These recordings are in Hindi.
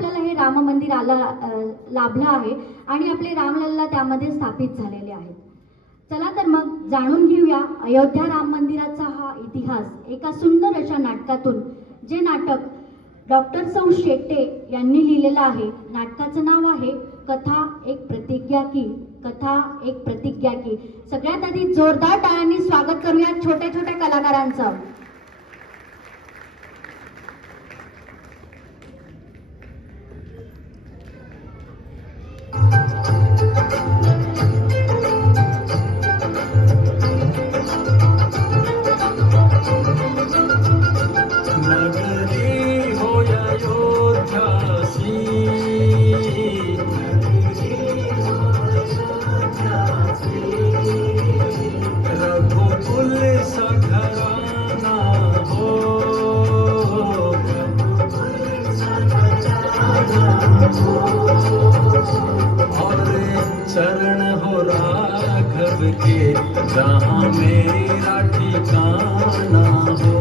आपल्याला हे राम मंदिर लाभलं आहे आणि आपले रामलल्ला त्यामध्ये स्थापित झालेले आहेत. चला तर मग जाणून घेऊया अयोध्या राम मंदिराचा हा इतिहास एका सुंदर अशा नाटकातून, जे नाटक डॉक्टर सौ शेटे यांनी लिहिलेलं आहे. नाटकाचं नाव आहे कथा एक प्रतिज्ञा की. कथा एक प्रतिज्ञा की. सगळ्यात आधी जोरदार टाळ्यांनी स्वागत करूया छोट्या छोट्या कलाकारांचं. चरण हो राघव के जहाँ मेरा ठिकाना हो.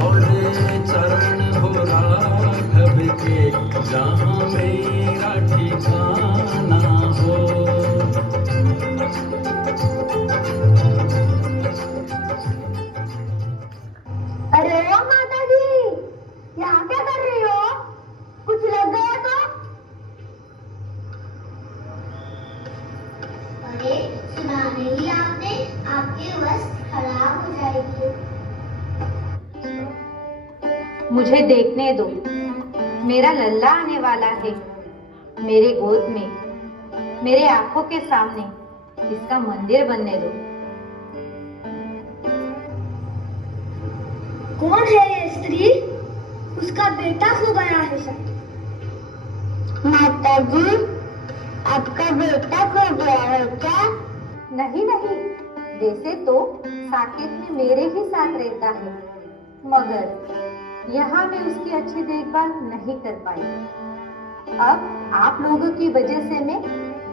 और चरण हो राघव के जहाँ मेरा ठिकाना हो. अरे ओ माता जी, यहाँ क्या कर रही हो? कुछ लग गया तो? अरे सुना नहीं आपने? आपके वश खराब हो जाएगी. मुझे देखने दो, मेरा लल्ला आने वाला है. मेरे गोद में, मेरे आंखों के सामने इसका मंदिर बनने दो. कौन है ये स्त्री? उसका बेटा खो गया है सब. माता जी, आपका बेटा खो गया है क्या? नहीं नहीं, वैसे तो साकेत में मेरे ही साथ रहता है, मगर यहाँ मैं उसकी अच्छी देखभाल नहीं कर पाई. अब आप लोगों की वजह से मैं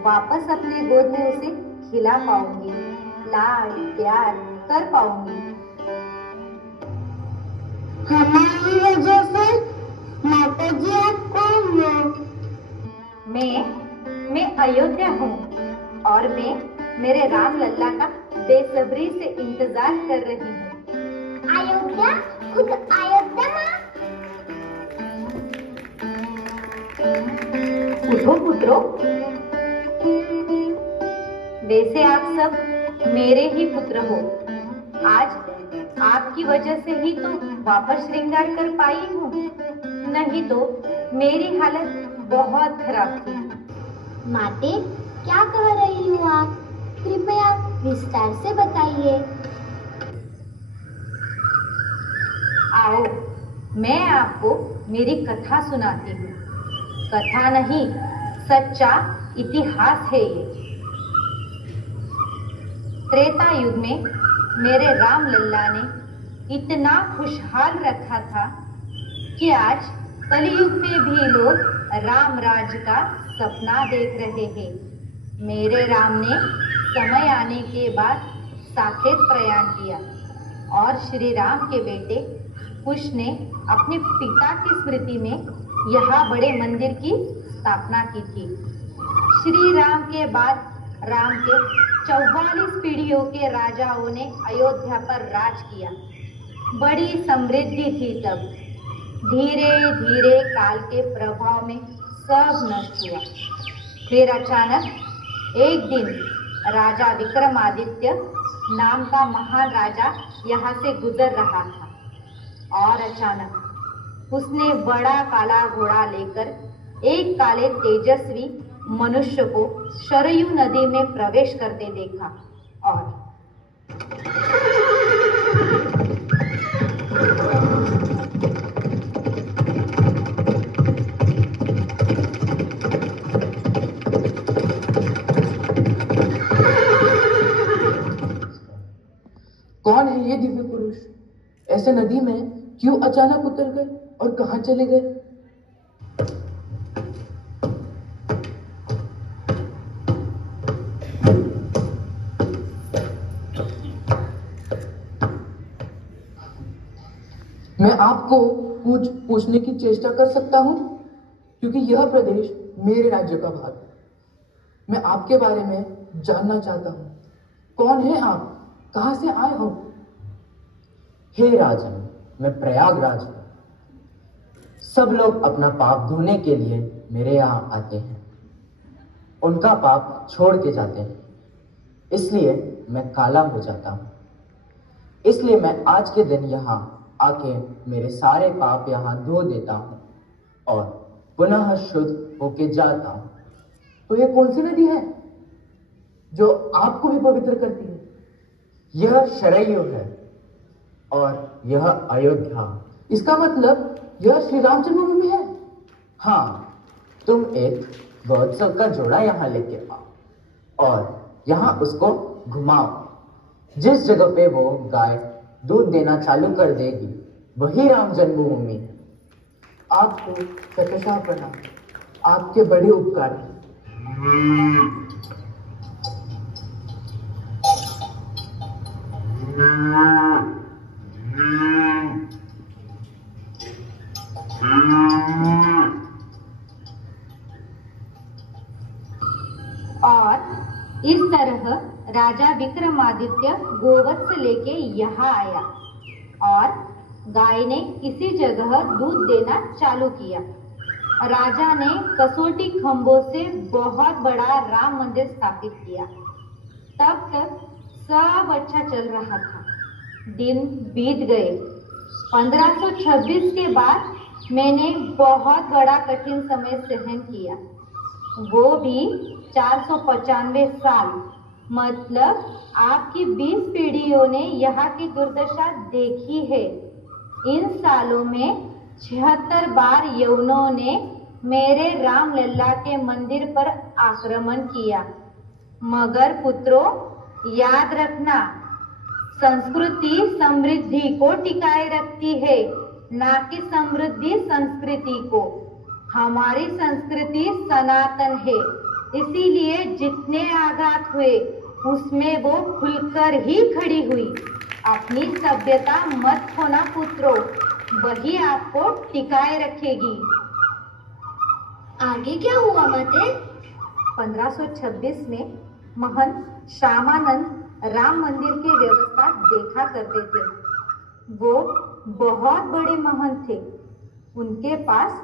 वापस अपने गोद में उसे खिला पाऊंगी, लाड प्यार कर पाऊंगी. हमारी वजह से? माता जी, आप कौन हो? मैं अयोध्या हूँ और मैं मेरे राम लल्ला का बेसब्री से इंतजार कर रही हूँ. अयोध्या? खुद अयोध्या माँ? उठो पुत्रो, वैसे आप सब मेरे ही पुत्र हो. आज आपकी वजह से ही तो वापस श्रृंगार कर पाई हूँ, नहीं तो मेरी हालत बहुत खराब थी. माते, क्या कह रही हो आप? कृपया विस्तार से बताइए. आओ, मैं आपको मेरी कथा सुनाती हूँ. कथा नहीं, सच्चा इतिहास है ये. त्रेता युग में मेरे राम लल्ला ने इतना खुशहाल रखा था कि आज कलयुग में भी लोग राम राज का सपना देख रहे हैं. मेरे राम ने समय आने के बाद साकेत प्रयाण किया और श्री राम के बेटे कुश ने अपने पिता की स्मृति में यहाँ बड़े मंदिर की स्थापना की थी. श्री राम के बाद राम के 44 पीढ़ियों के राजाओं ने अयोध्या पर राज किया. बड़ी समृद्धि थी तब. धीरे धीरे काल के प्रभाव में सब नष्ट हुआ. फिर अचानक एक दिन राजा विक्रमादित्य नाम का महान राजा यहाँ से गुजर रहा था और अचानक उसने बड़ा काला घोड़ा लेकर एक काले तेजस्वी मनुष्य को शरयू नदी में प्रवेश करते देखा और कौन है ये दिव्य पुरुष? ऐसे नदी में क्यों अचानक उतर गए और कहाँ चले गए? मैं आपको पूछने की चेष्टा कर सकता हूँ, क्योंकि यह प्रदेश मेरे राज्य का भाग है। मैं आपके बारे में जानना चाहता हूँ। कौन है आप? कहाँ से आए हो? हे राजन, मैं प्रयागराज हूँ। सब लोग अपना पाप धोने के लिए मेरे यहाँ आते हैं, उनका पाप छोड़ के जाते हैं, इसलिए मैं काला हो जाता हूँ। इसलिए मैं आज के दिन यहाँ आके मेरे सारे पाप यहाँ धो देता हूँ और पुनः शुद्ध होके जाता हूँ। तो ये कौन सी नदी है जो आपको भी पवित्र करती है? यह शरयू है और यह अयोध्या। इसका मतलब यह श्री राम जन्मभूमि है। हाँ, तुम एक गौत्सव का जोड़ा यहाँ लेके आओ और यहाँ उसको घुमाओ। जिस जगह पे वो गाय दूध देना चालू कर देगी, वही राम जन्मभूमि। आपको शतशः प्रणाम, आपके बड़े उपकार हैं। और इस तरह राजा विक्रमादित्य गोवत्स लेके यहाँ आया और गाय ने किसी जगह दूध देना चालू किया। राजा ने कसौटी खंभों से बहुत बड़ा राम मंदिर स्थापित किया। तब तक सब अच्छा चल रहा था। दिन बीत गए। 1526 के बाद मैंने बहुत बड़ा कठिन समय सहन किया, वो भी 495 साल। मतलब आपकी 20 पीढ़ियों ने यहाँ की दुर्दशा देखी है। इन सालों में 76 बार यवनों ने मेरे राम लल्ला के मंदिर पर आक्रमण किया। मगर पुत्रों, याद रखना, संस्कृति समृद्धि को टिकाए रखती है, ना कि समृद्धि संस्कृति को। हमारी संस्कृति सनातन है, इसीलिए जितने आघात हुए उसमें वो खुलकर ही खड़ी हुई। अपनी सभ्यता मत खोना पुत्रों, वही आपको टिकाए रखेगी। आगे क्या हुआ माते? 1526 में महंत श्यामानंद राम मंदिर की व्यवस्था देखा करते थे। वो बहुत बड़े महंत थे, उनके पास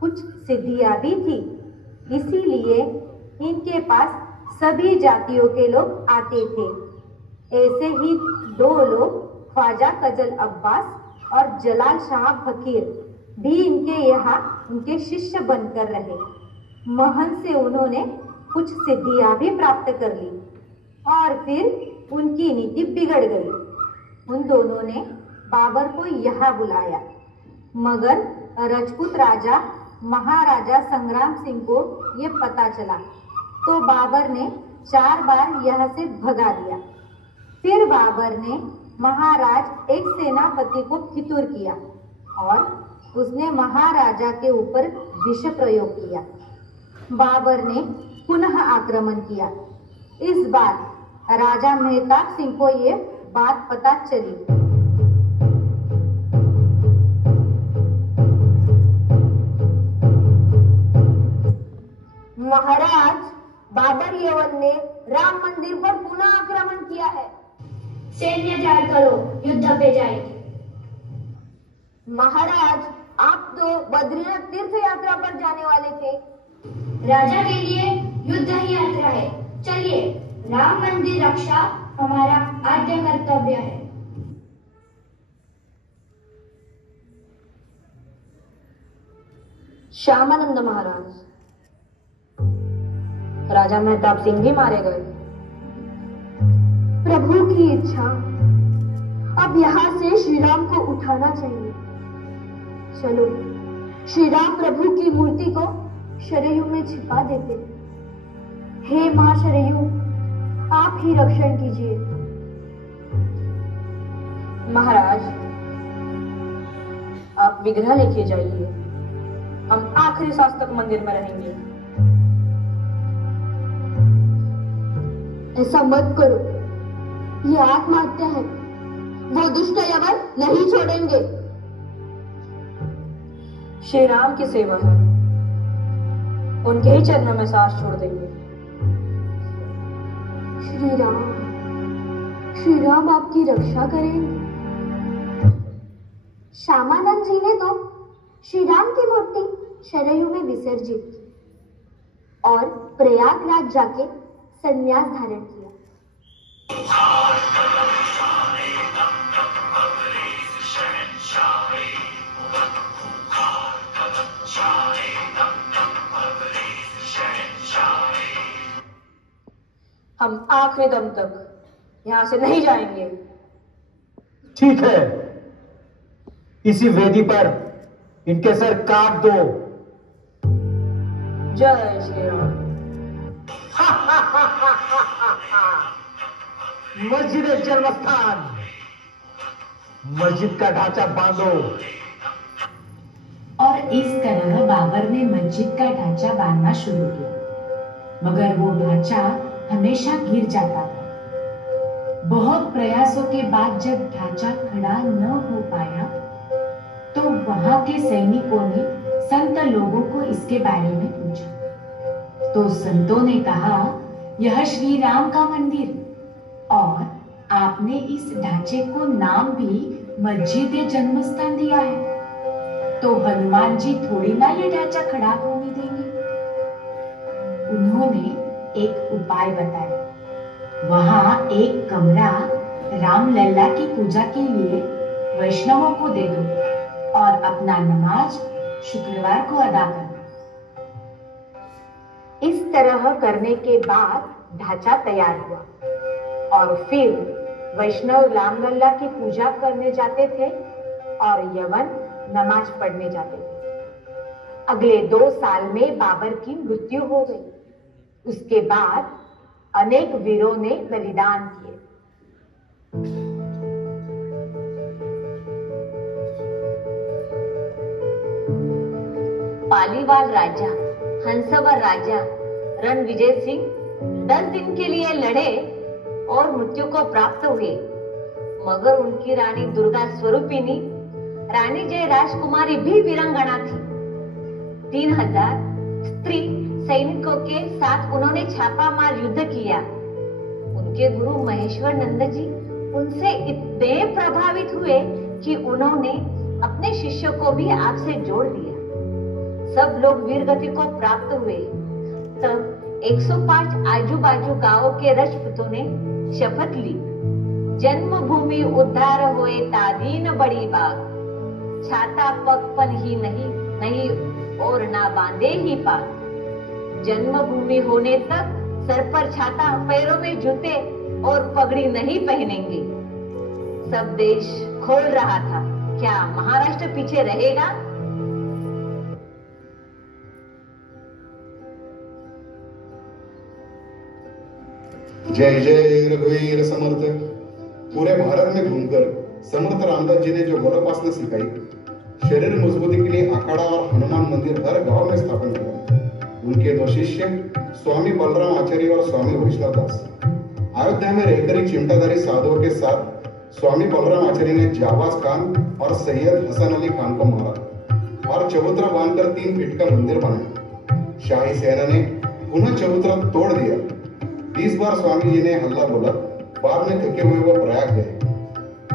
कुछ सिद्धियां भी थी, इसीलिए इनके पास सभी जातियों के लोग आते थे। ऐसे ही दो लोग, ख्वाजा कजल अब्बास और जलाल शाह फकीर, भी इनके यहाँ उनके शिष्य बनकर रहे। महंत से उन्होंने कुछ सिद्धियां भी प्राप्त कर ली और फिर उनकी नीति बिगड़ गई। उन दोनों ने बाबर को यहाँ बुलाया, मगर राजपूत राजा महाराजा संग्राम सिंह को ये पता चला तो बाबर ने 4 बार यहाँ से भगा दिया। फिर बाबर ने महाराज एक सेनापति को फितूर किया और उसने महाराजा के ऊपर विष प्रयोग किया। बाबर ने पुनः आक्रमण किया। इस बार राजा मेहताब सिंह को ये बात पता चली। महाराज, बाबर यवन ने राम मंदिर पर पुनः आक्रमण किया है। सैन्य तैयार करो, युद्ध पे जाएंगे। महाराज, आप तो बद्रीनाथ तीर्थ यात्रा पर जाने वाले थे। राजा के लिए युद्ध ही यात्रा है। चलिए, राम मंदिर रक्षा हमारा आद्य कर्तव्य है। श्यामानंद महाराज, राजा मेहताब सिंह भी मारे गए। प्रभु की इच्छा, अब यहाँ से श्री राम को उठाना चाहिए। चलो, श्री राम प्रभु की मूर्ति को शरयू में छिपा देते हैं। हे मां शरयू, आप ही रक्षण कीजिए। महाराज, आप विग्रह लेके जाइए, हम आखिरी सांस तक मंदिर में रहेंगे। ऐसा मत करो, ये आत्महत्या है। वो दुष्ट यवन नहीं छोड़ेंगे। श्री राम की सेवा है, उनके ही चरणों में सांस छोड़ देंगे। श्री राम आपकी रक्षा करें। श्यामानंद जी ने तो श्री राम की मूर्ति शरयू में विसर्जित और प्रयागराज जाके संन्यास धारण किया। हम आखिरी दम तक यहां से नहीं जाएंगे। ठीक है, इसी वेदी पर इनके सर काट दो। जय श्री राम। मस्जिद जन्मस्थान, मस्जिद का ढांचा बांधो। और इस तरह बाबर ने मस्जिद का ढांचा बांधना शुरू किया, मगर वो ढांचा हमेशा गिर जाता था। बहुत प्रयासों के बाद जब ढांचा खड़ा न हो पाया तो वहां के सैनिकों ने संत लोगों को इसके बारे में पूछा, तो संतों ने कहा, यह श्री राम का मंदिर और आपने इस ढांचे को नाम भी मस्जिद जन्मस्थान दिया है, तो हनुमान जी थोड़ी ना ये ढांचा खड़ा होने देंगे। उन्होंने एक उपाय बताया, वहां एक कमरा रामलला की पूजा के लिए वैष्णवों को दे दो और अपना नमाज शुक्रवार को अदा करना। इस तरह करने के बाद ढांचा तैयार हुआ और फिर वैष्णव रामलला की पूजा करने जाते थे और यवन नमाज पढ़ने जाते थे। अगले 2 साल में बाबर की मृत्यु हो गई। उसके बाद अनेक वीरों ने बलिदान किए। पालीवाल राजा हंसवर राजा रणविजय सिंह 10 दिन के लिए लड़े और मृत्यु को प्राप्त हुए, मगर उनकी रानी दुर्गा स्वरूपिनी रानी जय राजकुमारी भी वीरांगना थी। 3000 स्त्री सैनिकों के साथ उन्होंने छापामार युद्ध किया। उनके गुरु महेश्वर नंद जी उनसे इतने प्रभावित हुए कि उन्होंने अपने शिष्यों को भी आपसे जोड़ दिया। सब लोग वीरगति को प्राप्त हुए। तब 105 आजू बाजू गांवों के राजपूतों ने शपथ ली, जन्मभूमि उद्धार होए तादीन बड़ी बाग, छाता पगपन ही नहीं और ना बांधे ही पाग। जन्मभूमि होने तक सर पर छाता, पैरों में जूते और पगड़ी नहीं पहनेंगे। सब देश खोल रहा था, क्या महाराष्ट्र पीछे रहेगा? जय जय रघुवीर समर्थ। पूरे भारत में घूमकर समर्थ रामदास जी ने जो गोरखोपासना सिखाई, शरीर मजबूती के लिए अखाड़ा और हनुमान मंदिर हर गांव में स्थापन किया। उनके 2 शिष्य स्वामी बलराम आचार्य और स्वामी वैष्णव दास अयोध्या में रहकर ही चिमटाधारी साधुओं के साथ स्वामी बलराम आचार्य ने जावाज खान और सैयद हसन अली खान को मारा और चबूतरा बांधकर 3 फीट का मंदिर बनाया। शाही सेना ने पुनः चबूतरा तोड़ दिया। 30 बार स्वामी जी ने हल्ला बोला। बाद में थके हुए वो प्रयाग गए।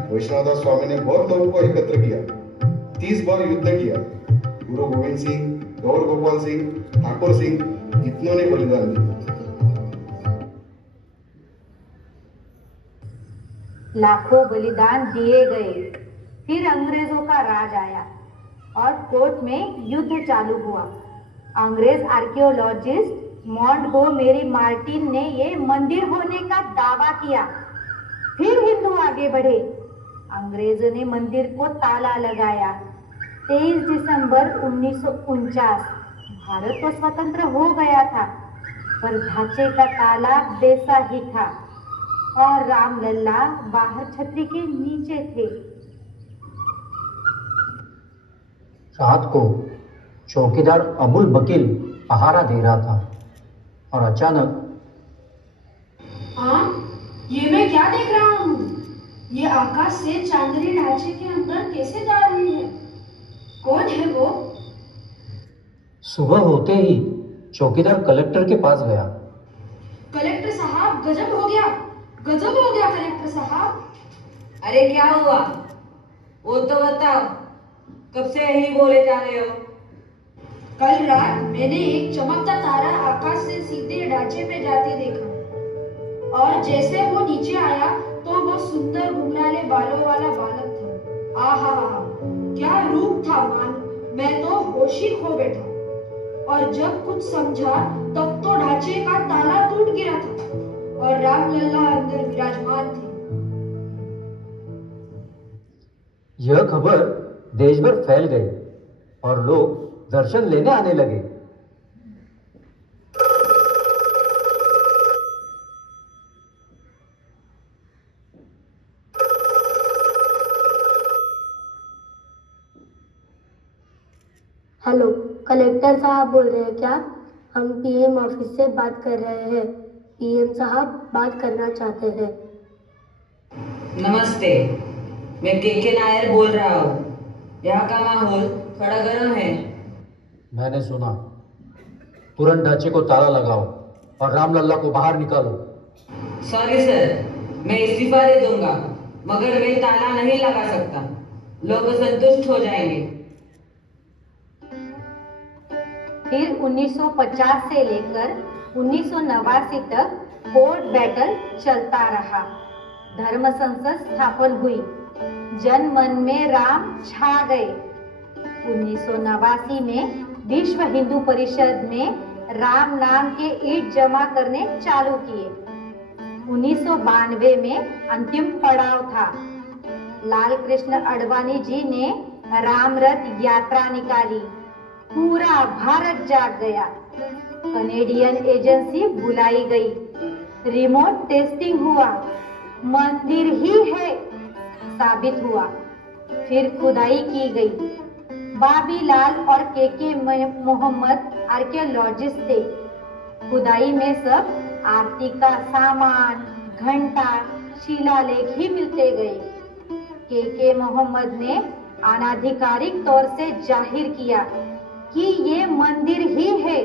वैष्णवदास स्वामी ने बहुत लोगों को एकत्र किया, 30 बार युद्ध किया। गुरु गोविंद सिंह, गौर गोपाल सिंह, ठाकुर सिंह इतनों ने बलिदान दिया। लाखों बलिदान दिए गए। फिर अंग्रेजों का राज आया और कोर्ट में युद्ध चालू हुआ। अंग्रेज आर्कियोलॉजिस्ट मॉन्टगोमेरी मार्टिन ने ये मंदिर होने का दावा किया। फिर हिंदू आगे बढ़े। अंग्रेजों ने मंदिर को ताला लगाया। 23 दिसंबर 1949 भारत तो स्वतंत्र हो गया था, पर ढांचे का ताला वैसा ही था और रामलला बाहर छतरी के नीचे थे। रात को चौकीदार अबुल बकील पहारा दे रहा था और अचानक, हाँ, ये मैं क्या देख रहा हूँ? ये आकाश से चांदनी ढांचे के अंदर कैसे जा रही है? कौन है वो? सुबह होते ही चौकीदार कलेक्टर के पास गया। कलेक्टर साहब, गजब हो गया, गजब हो गया कलेक्टर साहब। अरे क्या हुआ, वो तो बताओ, कब से यही बोले जा रहे हो? कल रात मैंने एक चमकता तारा आकाश से सीधे ढांचे में जाते देखा, और जैसे वो नीचे आया तो वो सुंदर घुंघराले बालों वाला बालक था। आहा, क्या रूप था मान, मैं तो होश ही खो बैठा। और जब कुछ समझा तब तो ढांचे का ताला टूट गिरा था और राम लल्ला अंदर विराजमान थे। यह खबर देश भर फैल गई और लोग दर्शन लेने आने लगे। हेलो, कलेक्टर साहब बोल रहे हैं क्या? हम पीएम ऑफिस से बात कर रहे हैं। पीएम साहब बात करना चाहते हैं। नमस्ते, मैं के नायर बोल रहा हूँ। यहाँ का माहौल थोड़ा गर्म है। मैंने सुना, तुरंत ढांचे को ताला लगाओ और रामलल्ला को बाहर निकालो। सॉरी सर, मैं इस्तीफा दे दूंगा, मगर मैं ताला नहीं लगा सकता। लोग संतुष्ट हो जाएंगे। फिर 1950 से लेकर 1989 तक कोर्ट बैटल चलता रहा। धर्म संसद स्थापन हुई, जन मन में राम छा गए। 1989 में विश्व हिंदू परिषद में राम नाम के ईंट जमा करने चालू किए। 1992 में अंतिम पड़ाव था। लाल कृष्ण आडवाणी जी ने राम रथ यात्रा निकाली। पूरा भारत जाग गया। कनेडियन एजेंसी बुलाई गई। रिमोट टेस्टिंग हुआ। मंदिर ही है साबित हुआ। फिर खुदाई की गई। बाबीलाल और के मोहम्मद आर्कियोलॉजिस्ट थे। खुदाई में सब आरती का सामान, घंटा, शिलालेख ही मिलते गए। के मोहम्मद ने अनाधिकारिक तौर से जाहिर किया कि ये मंदिर ही है।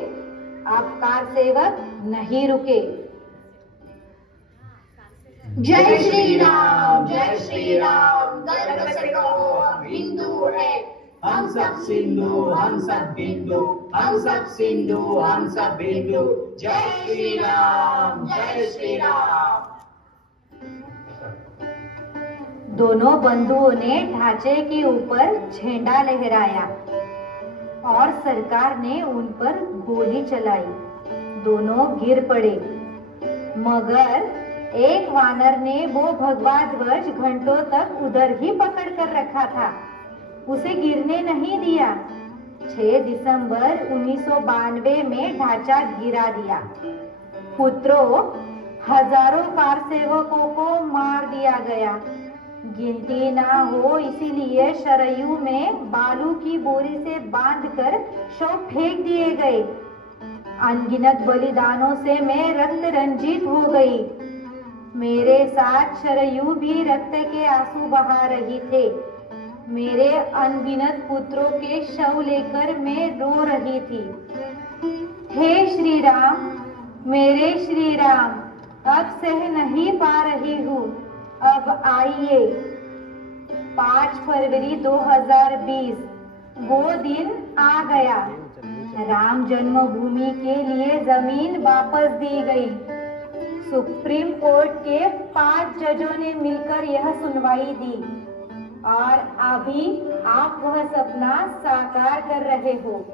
अब कार सेवक नहीं रुके। जय श्री राम, जय श्री राम। गर्व से कहो हम हिंदू है। हम सब सिंधु, हम सब बिंदु, हम सब सिंधु, हम सब बिंदु। जय श्री राम, जय श्री राम। दोनों बंधुओं ने ढांचे के ऊपर झंडा लहराया और सरकार ने उन पर गोली चलाई। दोनों गिर पड़े, मगर एक वानर ने वो भगवा ध्वज घंटों तक उधर ही पकड़ कर रखा था, उसे गिरने नहीं दिया। 6 दिसंबर 1992 में ढांचा गिरा दिया। पुत्रों, हजारों कार सेवकों को मार दिया गया। गिनती ना हो इसीलिए सरयू में बालू की बोरी से बांधकर शव फेंक दिए गए। अनगिनत बलिदानों से मैं रक्त रंजित हो गई। मेरे साथ सरयू भी रक्त के आंसू बहा रही थे। मेरे अनगिनत पुत्रों के शव लेकर मैं रो रही थी। हे श्री राम, मेरे श्री राम, अब सह नहीं पा रही हूँ, अब आइए। 5 फरवरी 2020 वो दिन आ गया। राम जन्मभूमि के लिए जमीन वापस दी गई। सुप्रीम कोर्ट के 5 जजों ने मिलकर यह सुनवाई दी और अभी आप वह सपना साकार कर रहे हो।